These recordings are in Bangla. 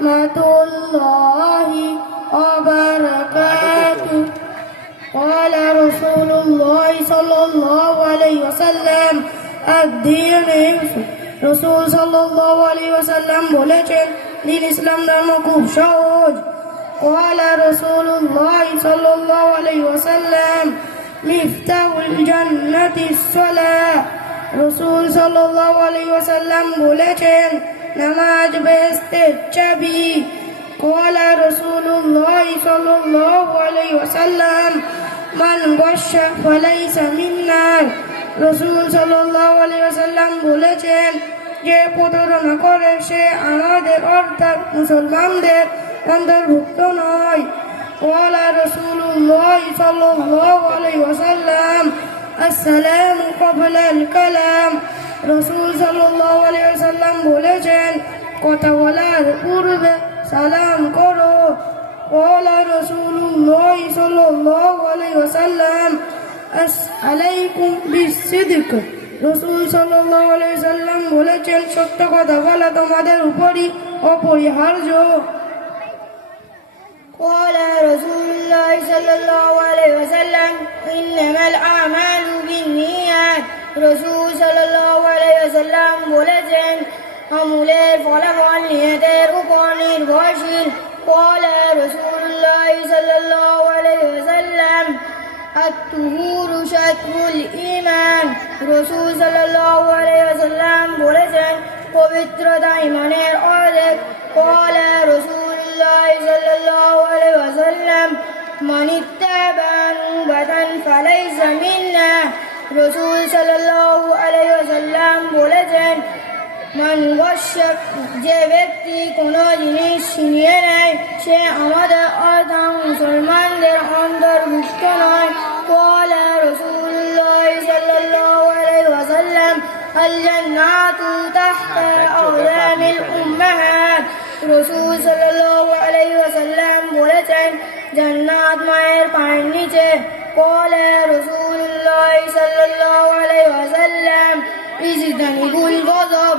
ورحمة الله وبركاته. قال رسول الله صلى الله عليه وسلم الدين يوسف. রসুল সাল্লাল্লাহু আলাইহি ওয়াসাল্লাম বলেছেন, দিন ইসলাম ধর্ম খুব সহজ। قال رسول الله صلى الله عليه وسلم مفتاح الجنة الصلاة. রসুল সাল্লাল্লাহু আলাইহি ওয়াসাল্লাম বলেছেন, নামাজ বেহেশতের চাবি। قال رسول الله صلى الله عليه وسلم من غش فليس منا. রসুল সাল্লাল্লাহু আলাইহি ওয়াসাল্লাম বলেছেন, যে প্রতারণা করে সে আমাদের অর্থাৎ মুসলমানদের অন্তর্ভুক্ত নয়। قال رسول الله صلى الله عليه وسلم السلام قبل الكلام. রসুল সাল্লাল্লাহু আলাইহি ওয়াসাল্লাম বলেছেন, কথা বলার পূর্বে সালাম করো। قال رسول الله صلى الله عليه وسلم আলাইকুম বিসিদক. রসুল সাল্লাল্লাহু আলাইহি ওয়াসাল্লাম বলেছেন, সত্য কথা বলা তোমাদের উপরই অপরিহার্য। قال رسول الله صلى الله عليه وسلم إنما الأعمال بالنيات. রসুল সাল্লাল্লাহু আলাইহি ওয়াসাল্লাম বলেছেন, আমলের ফলাফল নিয়তের উপর নির্ভরশীল। قال رسول الله صلى الله عليه وسلم الطهور شطر الإيمان. রসুল সাল্লাল্লাহু আলাইহি ওয়াসাল্লাম বলেছেন, পবিত্রতা ঈমানের অর্ধেক। قال رسول الله صلى الله عليه وسلم من اتبع نوبة فليس منا. রসুল সাল্লাল্লাহু আলাইহি ওয়াসাল্লাম বলেছেন, মান ওয়াশা, যে ব্যক্তি কোনো জিনিস ছিনিয়ে নেয় সে আমাদের অর্থাৎ মুসলমানদের অন্তর্ভুক্ত নয়। قال رسول الله صلى الله عليه وسلم الجنات تحت أقدام الأمهات. রসুল সাল্লাল্লাহু আলাইহি ওয়াসাল্লাম বলেছেন, জান্নাত মায়ের পায়ের নিচে। قال رسول الله صلى الله عليه وسلم ইজতানিবুল গযব.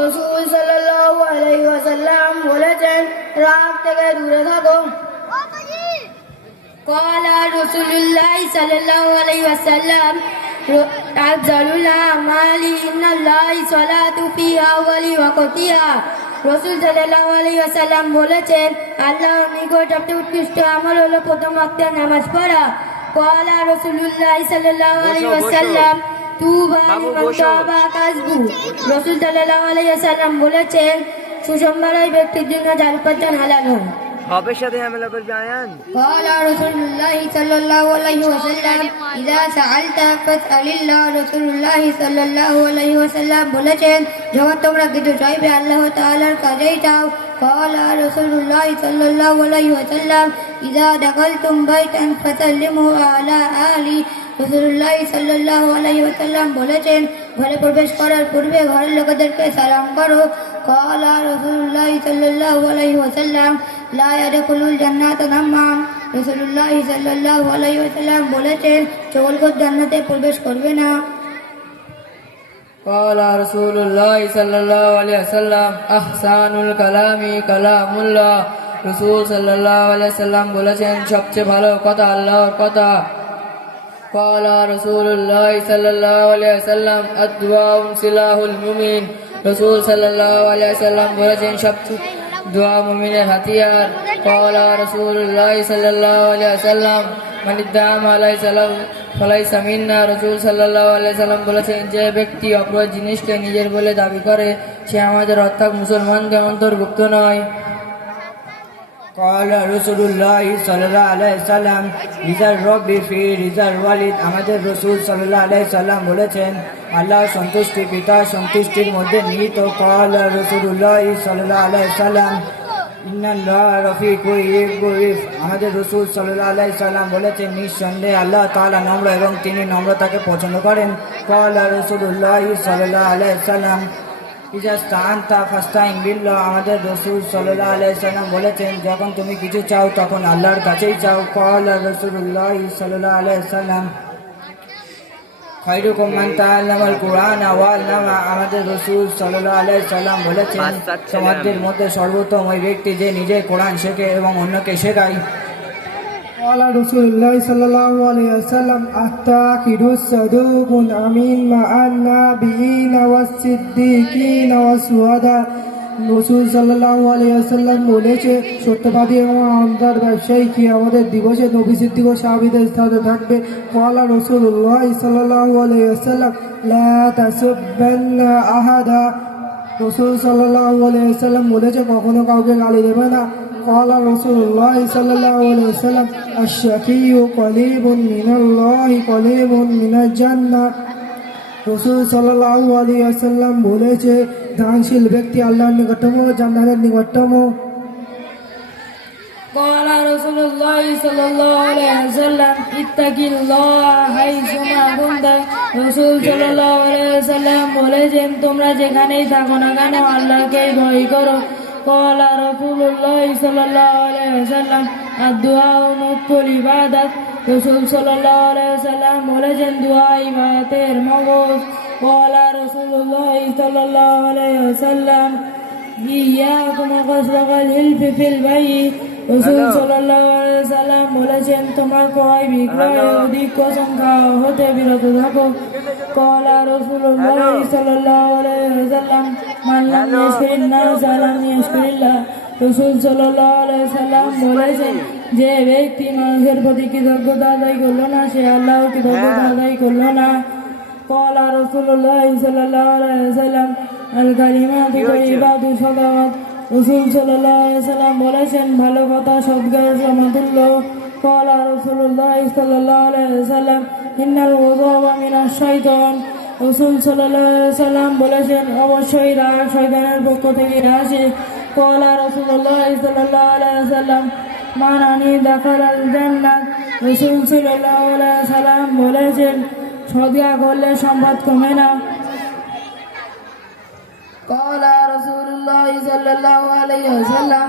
রসুল সাল্লাল্লাহু আলাইহি ওয়াসাল্লাম বলেছেন, রাগ থেকে দূরে থাকো। قال رسول الله صلى الله عليه وسلم أفضل الأعمال عند الله الصلاة في أول وقتها. রসুল সাল্লাল্লাহু আলাইহি ওয়াসাল্লাম বলেছেন, আল্লাহর নিকট সবচেয়ে উৎকৃষ্ট আমল হলো প্রথম ওয়াক্তের নামাজ পড়া। قال رسول الله صلى الله عليه وسلم তুবা লিমান তাবা কাসবু. রসুল সাল্লাল্লাহু আলাইহি ওয়াসাল্লাম বলেছেন, সুসংবাদ ওই ব্যক্তির জন্য যার উপার্জন হালাল হয়। হবের সাথে ঝামেলা করবে আয়ান। قال رسول الله صلى الله عليه وسلم إذا سألت فاسأل الله. রাসূলুল্লাহ সাল্লাল্লাহু আলাইহি ওয়াসাল্লাম বলেছেন, যখন তোমরা কিছু চাইবে আল্লাহ তাআলার কাছেই চাও। قال رسول الله صلى الله عليه وسلم إذا دخلتم بيتا فسلموا على أهله. রাসূলুল্লাহ সাল্লাল্লাহু আলাইহি ওয়াসাল্লাম বলেছেন, ঘরে প্রবেশ করার পূর্বে ঘরের লোকেদেরকে সালাম করো। قال رسول الله صلى الله عليه وسلم لا يدخل الجنة نمام. রাসূলুল্লাহ সাল্লাল্লাহু আলাইহি ওয়াসাল্লাম বলেছেন, চগলখোর জান্নাতে প্রবেশ করবে না। قال رسول الله صلى الله عليه وسلم أحسن الكلام كلام الله. রসুল সাল্লাল্লাহু আলাইহি ওয়াসাল্লাম বলেছেন, সবচেয়ে ভালো কথা আল্লাহর কথা। قال رسول الله صلى الله عليه وسلم الدعاء سلاح المؤمن. রসুল সাল্লাল্লাহু আলাইহি ওয়াসাল্লাম বলেছেন, সবচেয়ে দোয়া মুমিনের হাতিয়ার। قال رسول الله صلى الله عليه وسلم من ادعى ما ليس له فليس منا. রসুল সাল্লাল্লাহু আলাইহি ওয়াসাল্লাম বলেছেন, যে ব্যক্তি অপর জিনিসকে নিজের বলে দাবি করে সে আমাদের অর্থাৎ মুসলমানদের অন্তর্ভুক্ত নয়। قال رسول الله صلى الله عليه وسلم রিজার রব্বি ফি রিজার ওয়ালিদ. আমাদের রসুল সাল্লাল্লাহু আলাইহি ওয়াসাল্লাম বলেছেন, আল্লাহর সন্তুষ্টি পিতার সন্তুষ্টির মধ্যে নিহিত। قال রাসূলুল্লাহ সাল্লাল্লাহু আলাইহি ওয়াসাল্লাম ইন্নাল্লাহ রাফিকুন ইউহিব্বুর রিফ. আমাদের রসুল সাল্লাল্লাহু আলাইহি ওয়াসাল্লাম বলেছেন, নিঃসন্দেহে আল্লাহ তাআলা নম্র এবং তিনি নম্রতাকে পছন্দ করেন। قال রাসূলুল্লাহ সাল্লাল্লাহু আলাইহি ওয়াসাল্লাম ইজা ইসতাআনতা ফাস্তাইন বিল্লাহ. আমাদের রসুল সাল্লাল্লাহু আলাইহি ওয়াসাল্লাম বলেছেন, যখন তুমি কিছু চাও তখন আল্লাহর কাছেই চাও। قال রাসূলুল্লাহ সাল্লাল্লাহু আলাইহি ওয়াসাল্লাম খৈরুকুম মান তাআল্লামাল কুরআন ওয়া আল্লামা। আমাদের রাসূল সাল্লাল্লাহু আলাইহি সাল্লাম বলেছেন, তোমাদের মধ্যে সর্বোত্তম ওই ব্যক্তি যে নিজে কোরআন শেখে এবং অন্যকে শেখায়। قال رسول الله صلى الله عليه وسلم التاكد الصدوق الأمين مع النبيين والصديقين والشهداء। রসুল সাল্লাল্লাহু আলাইহি ওয়াসাল্লাম বলেছে, সত্যবাদী এবং আমানতদার ব্যবসায়ী কি আমাদের দিবসে নবী সিদ্দিক ও সাহাবীদের সাথে থাকবে। قال রাসূলুল্লাহ সাল্লাল্লাহু আলাইহি ওয়াসাল্লাম লা তাসুব্বান্না আহাদা। রসুল সাল্লাল্লাহু আলাইহি ওয়াসাল্লাম বলেছে, কখনো কাউকে গালি দেবে না। قال رسول الله صلى الله عليه وسلم الشقي قريب من الله قريب من الجنة। রসুল সাল্লাল্লাহু আলাইহি ওয়াসাল্লাম বলেছে, দানশীল ব্যক্তি আল্লাহর নিকটতম, জান্নাতের নিকটতম। قال رسول الله صلى الله عليه وسلم اتق الله حيثما كنت। রাসূল সাল্লাল্লাহু আলাইহি ওয়াসাল্লাম বলেছেন, তোমরা যেখানেই থাকো না কেন আল্লাহকে ভয় করো। قال رسول الله صلى الله عليه وسلم الدعاء مخ العبادة। রাসূল সাল্লাল্লাহু আলাইহি ওয়াসাল্লাম বলেছেন, দোয়া ইবাদতের মগজ। قال رسول الله صلى الله عليه وسلم إياكم وقسوة الحلف في البيع। রাসূল সাল্লাল্লাহু আলাইহি ওয়াসাল্লাম বলেছেন, তোমার ক্রয় বিক্রয় অধিক কসম খাওয়া হতে বিরত থাকো। قال رسول الله صلى الله عليه وسلم من لم يشكر الناس لم يشكر الله। রাসূল সাল্লাল্লাহু আলাইহি ওয়াসাল্লাম বলেছেন, যে ব্যক্তি মানুষের প্রতি কৃতজ্ঞতা আদায় করলো না, সে আল্লাহর কৃতজ্ঞতা আদায় করলো না। قال رسول الله صلى الله عليه وسلم الكلمات طيبات صدقات। রাসূল সাল্লাল্লাহু আলাইহি ওয়াসাল্লাম বলেছেন, ভালো কথা সদকার সমতুল্য। قال رسول الله صلى الله عليه وسلم إن الغضب من الشيطان। রাসূল সাল্লাল্লাহু আলাইহি ওয়াসাল্লাম বলেছেন, অবশ্যই রাগ শয়তানের পক্ষ থেকে আসে। قال رسول الله صلى الله عليه وسلم من أني دخل الجنة। রাসূল সাল্লাল্লাহু আলাইহি ওয়াসাল্লাম বলেছেন, সদকা করলে সম্পদ কমে না। قال رسول الله صلى الله عليه وسلم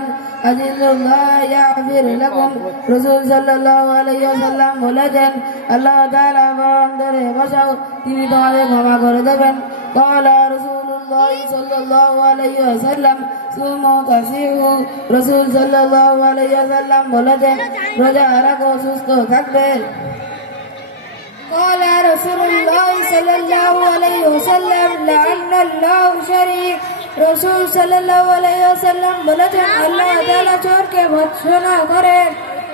أذلوا الله يغفر لكم। রাসূল সাল্লাল্লাহু আলাইহি ওয়াসাল্লাম বলেছেন, আল্লাহ তাআলা বান্দারে বসাও, তিনি তোমাদের ক্ষমা করে দেবেন। قال رسول الله صلى الله عليه وسلم صوموا تصيحوا। রাসূল সাল্লাল্লাহু আলাইহি ওয়াসাল্লাম বলেছেন, রোজা রাখো, সুস্থ থাকবে। قال رسول الله صلى الله عليه وسلم لعن الله شريك। রাসূল সাল্লাল্লাহু আলাইহি ওয়াসাল্লাম বলেছেন, আল্লাহ তাআলা চোরকে ভৎসনা করেন।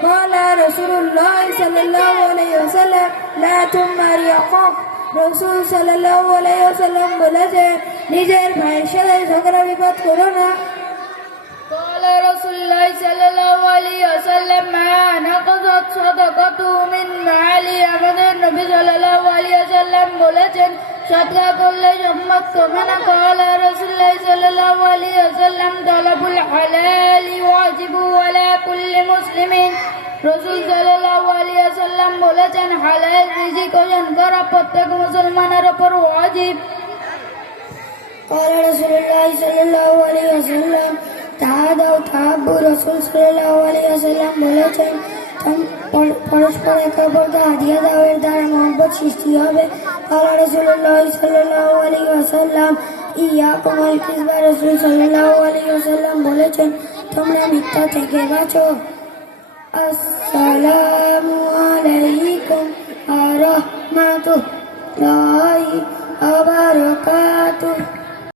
قال رسول الله صلى الله عليه وسلم لا تمر يقف। রাসূল সাল্লাল্লাহু আলাইহি ওয়াসাল্লাম বলেছেন, নিজের ভাইয়ের সাথে ঝগড়া বিবাদ করো না। قال رسول الله صلى الله عليه وسلم ما نقضت صدقة من مالي। আমাদের নবী সাল্লাল্লাহু আলাইহি ওয়াসাল্লাম বলেছেন, সদকা করলে সম্পদ কমে না। قال رسول الله صلى الله عليه وسلم طلب الحلال واجب على كل مسلم। রাসূল সাল্লাল্লাহু আলাইহি ওয়াসাল্লাম বলেছেন, হালাল রিজিক অর্জন করা প্রত্যেক মুসলমানের উপর ওয়াজিব। قال رسول الله صلى الله عليه وسلم তাহাদাও তাহাব্বু। রাসূল সাল্লাল্লাহু আলাইহি ওয়াসাল্লাম বলেছেন, পরস্পর একে অপরকে হাদিয়া দাও, এর দ্বারা মহব্বত সৃষ্টি হবে। قال رسول الله صلى الله عليه وسلم ইয়াকুম ওয়াল কিযবা। রাসূল সাল্লাল্লাহু আলাইহি ওয়াসাল্লাম বলেছেন, তোমরা মিথ্যা থেকে বাঁচো। আসসালামু আলাইকুম ওয়া রাহমাতুল্লাহি ওয়া বারাকাতুহু।